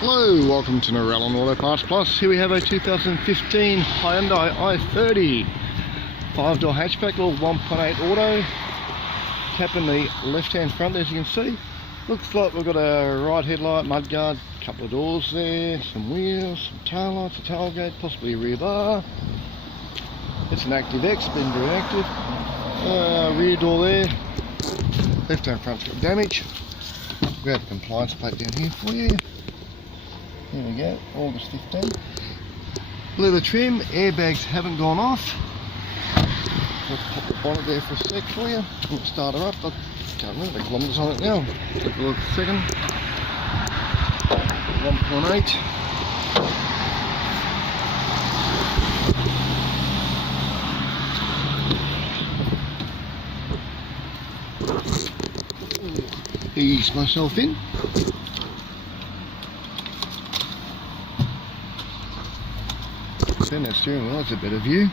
Hello, welcome to Narellan Auto Parts Plus. Here we have a 2015 Hyundai I30 5-door hatchback, little 1.8 auto. Tap in the left hand front as you can see. Looks like we've got a right headlight, mudguard, couple of doors there, some wheels, some tail lights, a tailgate, possibly a rear bar. It's an Active X, been very active. Rear door there, left hand front's got damage. We have a compliance plate down here for you. There we go, August 15. Leather trim, airbags haven't gone off. Let's pop the bonnet there for a sec for you. We'll start her up. I can't remember the kilometres on it now. Take a look a second. 1.8. Ease myself in. Turn that steering wheel, that's a better view.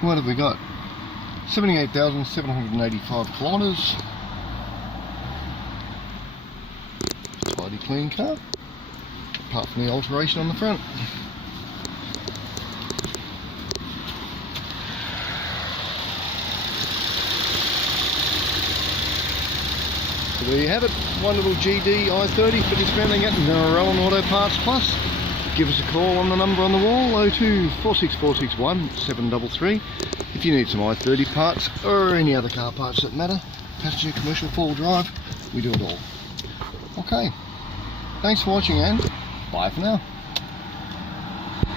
What have we got? 78,785 kilometres. Tidy clean car, apart from the alteration on the front. So there you have it, wonderful GD I30 for dismantling at Narellan Auto Parts Plus. Give us a call on the number on the wall, 02 46461 733, if you need some I30 parts or any other car parts that matter. Passenger, commercial, full drive, we do it all. Okay, thanks for watching and bye for now.